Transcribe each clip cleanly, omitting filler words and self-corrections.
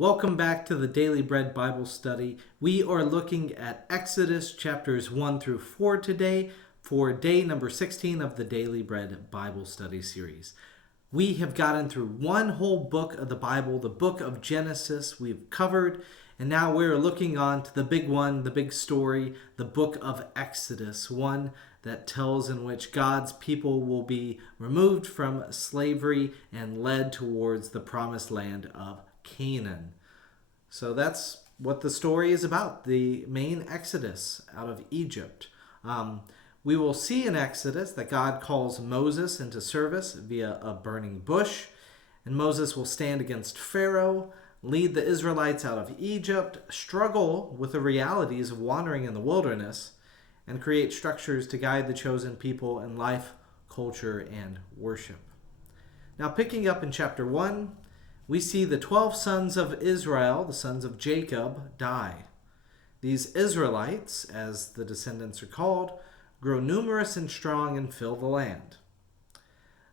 Welcome back to the Daily Bread Bible Study. We are looking at Exodus chapters 1 through 4 today for day number 16 of the Daily Bread Bible Study series. We have gotten through one whole book of the Bible, the book of Genesis we've covered, and now we're looking on to the big one, the big story, the book of Exodus, one that tells in which God's people will be removed from slavery and led towards the promised land of Canaan. So that's what the story is about, the main exodus out of Egypt. We will see in Exodus that God calls Moses into service via a burning bush, and Moses will stand against Pharaoh, lead the Israelites out of Egypt, struggle with the realities of wandering in the wilderness, and create structures to guide the chosen people in life, culture, and worship. Now, picking up in chapter 1, we see the 12 sons of Israel, the sons of Jacob, die. These Israelites, as the descendants are called, grow numerous and strong and fill the land.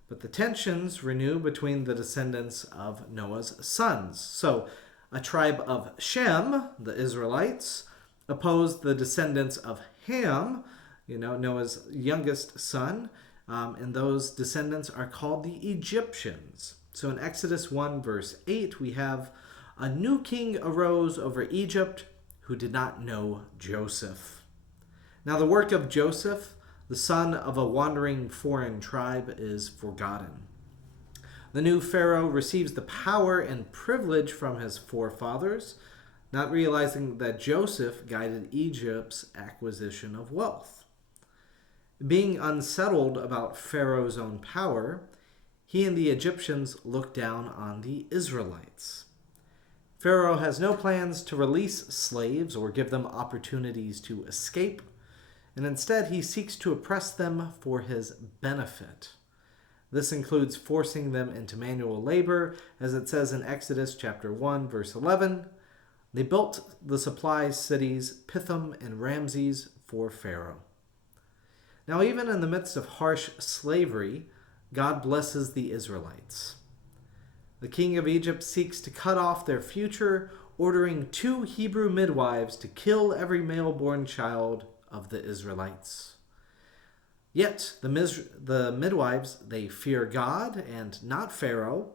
But the tensions renew between the descendants of Noah's sons. So, a tribe of Shem, the Israelites, opposed the descendants of Ham, Noah's youngest son, and those descendants are called the Egyptians. So in Exodus 1 verse 8, we have, "A new king arose over Egypt who did not know Joseph." Now the work of Joseph, the son of a wandering foreign tribe, is forgotten. The new Pharaoh receives the power and privilege from his forefathers, not realizing that Joseph guided Egypt's acquisition of wealth. Being unsettled about Pharaoh's own power, he and the Egyptians look down on the Israelites. Pharaoh has no plans to release slaves or give them opportunities to escape, and instead he seeks to oppress them for his benefit. This includes forcing them into manual labor, as it says in Exodus chapter 1, verse 11. They built the supply cities Pithom and Ramses for Pharaoh. Now, even in the midst of harsh slavery, God blesses the Israelites. The king of Egypt seeks to cut off their future, ordering 2 Hebrew midwives to kill every male-born child of the Israelites. Yet the midwives, they fear God and not Pharaoh,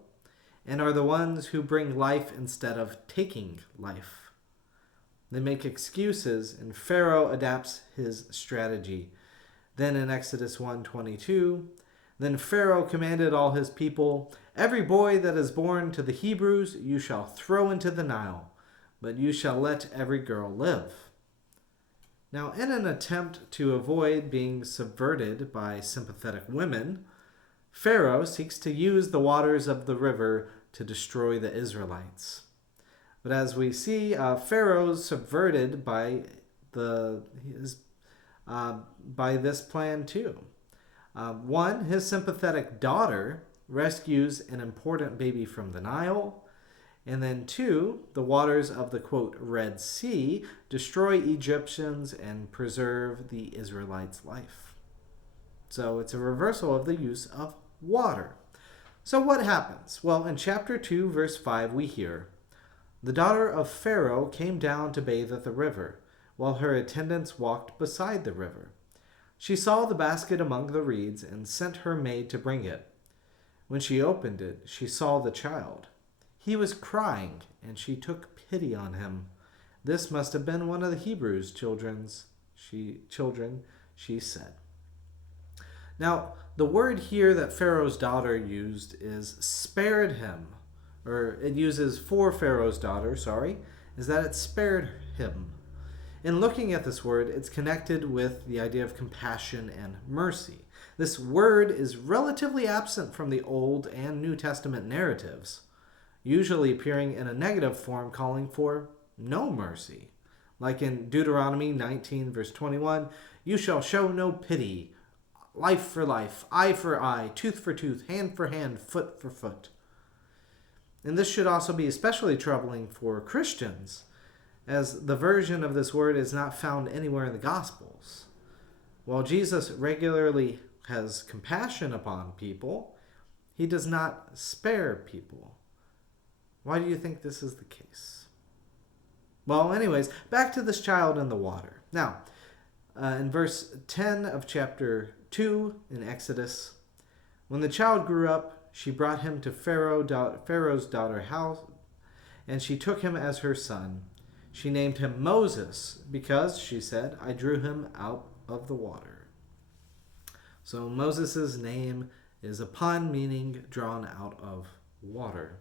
and are the ones who bring life instead of taking life. They make excuses, and Pharaoh adapts his strategy. Then in Exodus 1:22, "Then Pharaoh commanded all his people, 'Every boy that is born to the Hebrews you shall throw into the Nile, but you shall let every girl live.'" Now, in an attempt to avoid being subverted by sympathetic women, Pharaoh seeks to use the waters of the river to destroy the Israelites. But as we see, Pharaoh's subverted by this plan too. One, his sympathetic daughter rescues an important baby from the Nile. And then 2, the waters of the, quote, Red Sea destroy Egyptians and preserve the Israelites' life. So it's a reversal of the use of water. So what happens? Well, in chapter 2, verse 5, we hear, "The daughter of Pharaoh came down to bathe at the river, while her attendants walked beside the river. She saw the basket among the reeds and sent her maid to bring it. When she opened it, she saw the child. He was crying, and she took pity on him. This must have been one of the Hebrews' children, she said." Now, the word here that Pharaoh's daughter used is spared him, or it uses for Pharaoh's daughter, is that it spared him. In looking at this word, it's connected with the idea of compassion and mercy. This word is relatively absent from the Old and New Testament narratives, usually appearing in a negative form calling for no mercy. Like in Deuteronomy 19, verse 21, "You shall show no pity, life for life, eye for eye, tooth for tooth, hand for hand, foot for foot." And this should also be especially troubling for Christians, as the version of this word is not found anywhere in the Gospels. While Jesus regularly has compassion upon people, he does not spare people. Why do you think this is the case? Well, anyways, back to this child in the water. Now, in verse 10 of chapter 2 in Exodus, when the child grew up, she brought him to Pharaoh's daughter's house, and she took him as her son. She named him Moses because, she said, I drew him out of the water. So Moses' name is a pun meaning drawn out of water.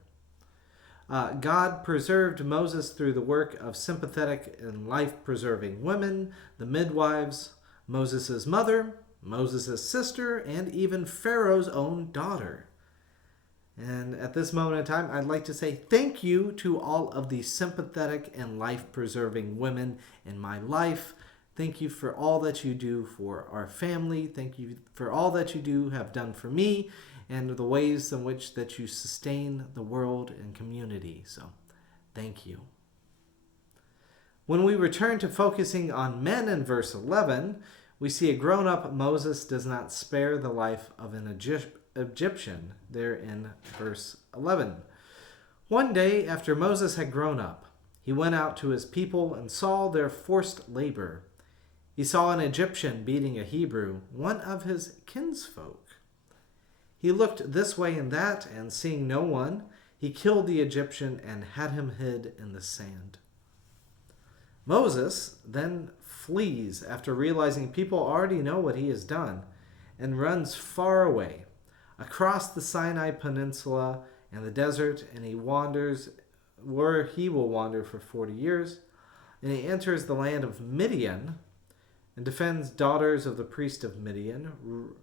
God preserved Moses through the work of sympathetic and life-preserving women, the midwives, Moses' mother, Moses' sister, and even Pharaoh's own daughter. And at this moment in time, I'd like to say thank you to all of the sympathetic and life-preserving women in my life. Thank you for all that you do for our family. Thank you for all that you have done for me, and the ways in which that you sustain the world and community. So, thank you. When we return to focusing on men in verse 11, we see a grown-up Moses does not spare the life of an Egyptian there in verse 11. One day after Moses had grown up, he went out to his people and saw their forced labor. He saw an Egyptian beating a Hebrew, one of his kinsfolk. He looked this way and that, and seeing no one, he killed the Egyptian and had him hid in the sand. Moses then flees after realizing people already know what he has done, and runs far away, across the Sinai Peninsula and the desert, and he wanders where he will wander for 40 years, and he enters the land of Midian and defends daughters of the priest of Midian,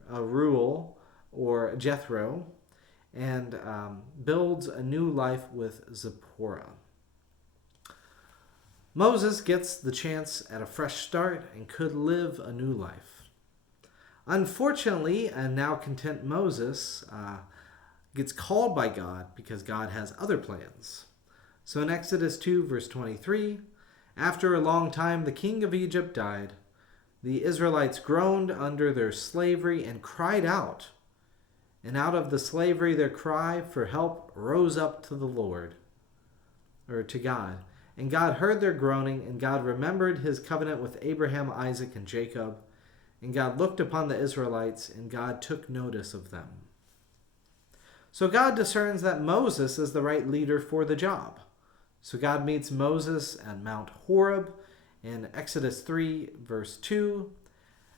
Reuel, or Jethro, and builds a new life with Zipporah. Moses gets the chance at a fresh start and could live a new life. Unfortunately, a now content Moses gets called by God because God has other plans. So in Exodus 2, verse 23, after a long time the king of Egypt died. The Israelites groaned under their slavery and cried out. And out of the slavery their cry for help rose up to the Lord, or to God. And God heard their groaning, and God remembered his covenant with Abraham, Isaac, and Jacob. And God looked upon the Israelites, and God took notice of them. So God discerns that Moses is the right leader for the job. So God meets Moses at Mount Horeb in Exodus 3, verse 2.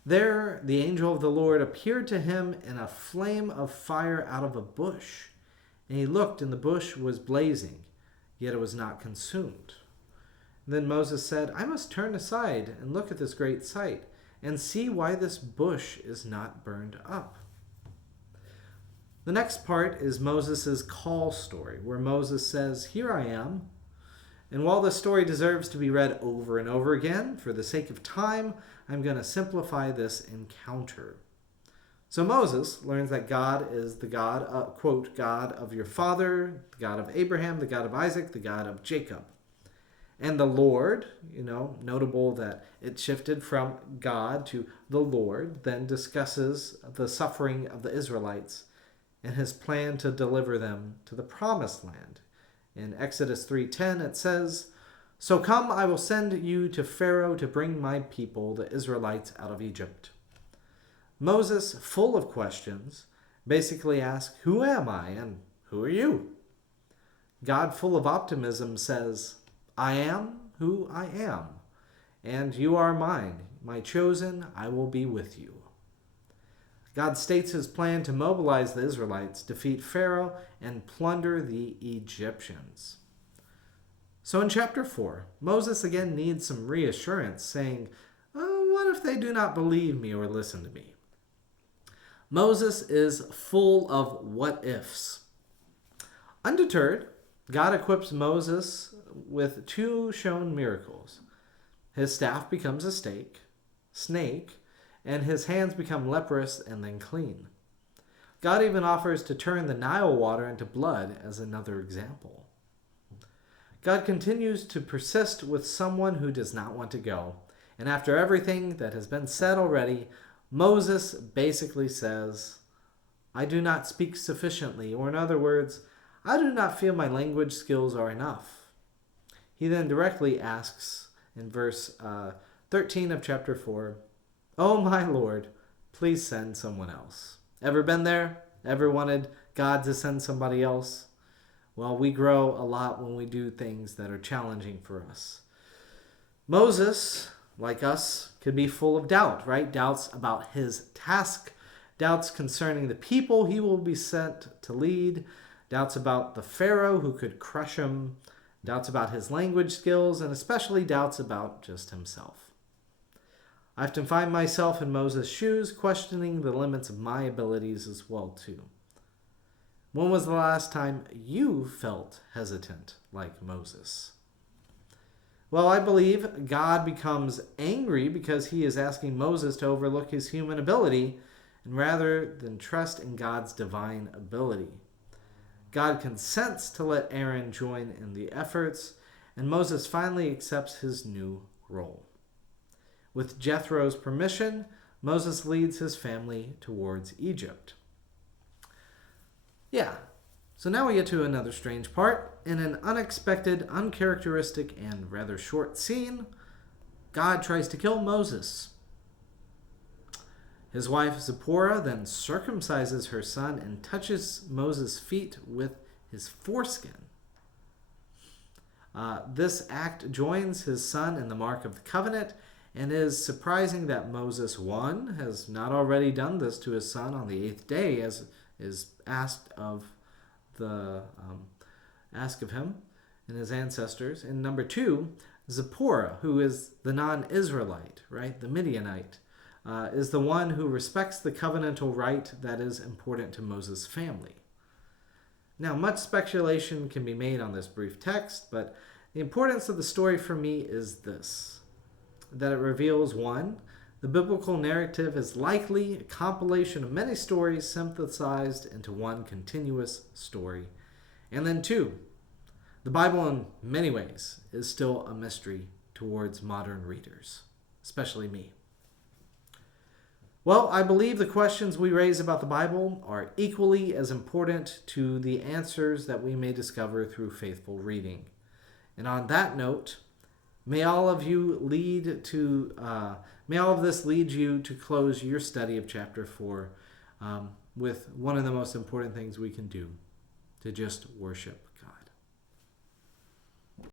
There, the angel of the Lord appeared to him in a flame of fire out of a bush. And he looked, and the bush was blazing, yet it was not consumed. And then Moses said, I must turn aside and look at this great sight, and see why this bush is not burned up. The next part is Moses' call story, where Moses says, Here I am. And while the story deserves to be read over and over again, for the sake of time, I'm going to simplify this encounter. So Moses learns that God is the God, quote, God of your father, the God of Abraham, the God of Isaac, the God of Jacob. And the Lord, notable that it shifted from God to the Lord, then discusses the suffering of the Israelites and his plan to deliver them to the promised land. In Exodus 3:10 it says, So come, I will send you to Pharaoh to bring my people, the Israelites, out of Egypt. Moses, full of questions, basically asks, Who am I and who are you? God, full of optimism, says, I am who I am, and you are mine, my chosen, I will be with you. God states his plan to mobilize the Israelites, defeat Pharaoh, and plunder the Egyptians. So in chapter 4, Moses again needs some reassurance, saying, what if they do not believe me or listen to me? Moses is full of what-ifs. Undeterred, God equips Moses with 2 shown miracles. His staff becomes a snake, and his hands become leprous and then clean. God even offers to turn the Nile water into blood as another example. God continues to persist with someone who does not want to go. And after everything that has been said already, Moses basically says, I do not speak sufficiently, or in other words, I do not feel my language skills are enough. He then directly asks in verse 13 of chapter 4, "Oh my Lord, please send someone else." Ever been there? Ever wanted God to send somebody else? Well, we grow a lot when we do things that are challenging for us. Moses, like us, could be full of doubt, right? Doubts about his task, doubts concerning the people he will be sent to lead, doubts about the Pharaoh who could crush him, doubts about his language skills, and especially doubts about just himself. I often find myself in Moses' shoes, questioning the limits of my abilities as well, too. When was the last time you felt hesitant like Moses? Well, I believe God becomes angry because he is asking Moses to overlook his human ability and rather than trust in God's divine ability. God consents to let Aaron join in the efforts, and Moses finally accepts his new role. With Jethro's permission, Moses leads his family towards Egypt. Yeah, so now we get to another strange part. In an unexpected, uncharacteristic, and rather short scene, God tries to kill Moses. His wife Zipporah then circumcises her son and touches Moses' feet with his foreskin. This act joins his son in the mark of the covenant, and is surprising that Moses, one, has not already done this to his son on the 8th day, as is asked of him and his ancestors. And number 2, Zipporah, who is the non-Israelite, right, the Midianite, is the one who respects the covenantal right that is important to Moses' family. Now, much speculation can be made on this brief text, but the importance of the story for me is this: that it reveals, 1, the biblical narrative is likely a compilation of many stories synthesized into one continuous story. And then 2, the Bible in many ways is still a mystery towards modern readers, especially me. Well, I believe the questions we raise about the Bible are equally as important to the answers that we may discover through faithful reading. And on that note, may all of this lead you to close your study of chapter 4 with one of the most important things we can do, to just worship